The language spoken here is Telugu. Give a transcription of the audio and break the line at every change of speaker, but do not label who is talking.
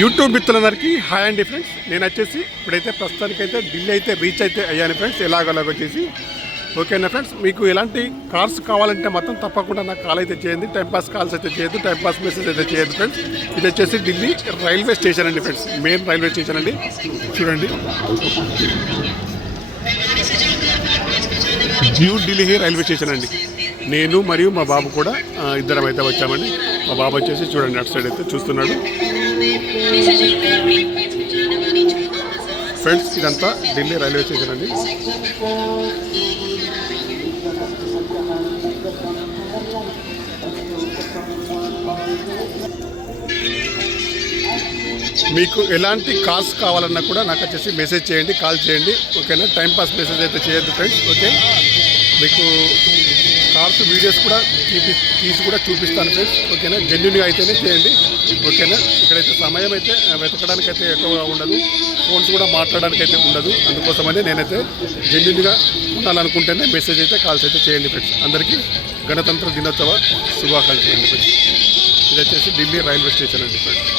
యూట్యూబ్ మిత్రులందరికీ హాయ్ అండి ఫ్రెండ్స్. నేను వచ్చేసి ఇప్పుడైతే ప్రస్తుతానికైతే ఢిల్లీ అయితే రీచ్ అయితే అయ్యాను ఫ్రెండ్స్ ఎలాగోలాగో వచ్చేసి ఓకేనా ఫ్రెండ్స్? మీకు ఎలాంటి కార్స్ కావాలంటే మాత్రం తప్పకుండా నాకు కాల్ అయితే చేయండి. టైంపాస్ కాల్స్ అయితే చేయొద్దు టైంపాస్ మెసేజ్ అయితే చేయొద్దు ఫ్రెండ్స్. ఇది వచ్చేసి ఢిల్లీ రైల్వే స్టేషన్ అండి ఫ్రెండ్స్ మెయిన్ రైల్వే స్టేషన్ అండి. చూడండి. న్యూ ఢిల్లీ రైల్వే స్టేషన్ అండి. నేను మరియు మా బాబు కూడా ఇద్దరం అయితే వచ్చామండి. మా బాబు వచ్చేసి చూడండి అటు సైడ్ అయితే చూస్తున్నాడు. ఫ్రెండ్స్ ఇదంతా ఢిల్లీ రైల్వే స్టేషన్ అండి. మీకు ఎలాంటి కాల్స్ కావాలన్నా కూడా నాకు వచ్చేసి మెసేజ్ చేయండి కాల్ చేయండి. ఓకేనా? టైంపాస్ మెసేజ్ అయితే చేయొద్దు ఫ్రెండ్స్. ఓకే? మీకు కార్స్ వీడియోస్ కూడా తీపి తీసి కూడా చూపిస్తాను ఫ్రెండ్స్. ఓకేనా? జెన్యున్గా అయితేనే చేయండి. ఓకేనా? ఇక్కడైతే సమయం అయితే వెతకడానికి అయితే ఎక్కువగా ఉండదు. ఫోన్స్ కూడా మాట్లాడడానికి అయితే ఉండదు. అందుకోసమని నేనైతే జెన్యున్గా ఉండాలనుకుంటేనే మెసేజ్ అయితే కాల్స్ అయితే చేయండి ఫ్రెండ్స్. అందరికీ గణతంత్ర దినోత్సవ శుభాకాంక్షలు అండి ఫ్రెండ్స్. ఇది వచ్చేసి ఢిల్లీ రైల్వే స్టేషన్ అండి ఫ్రెండ్స్.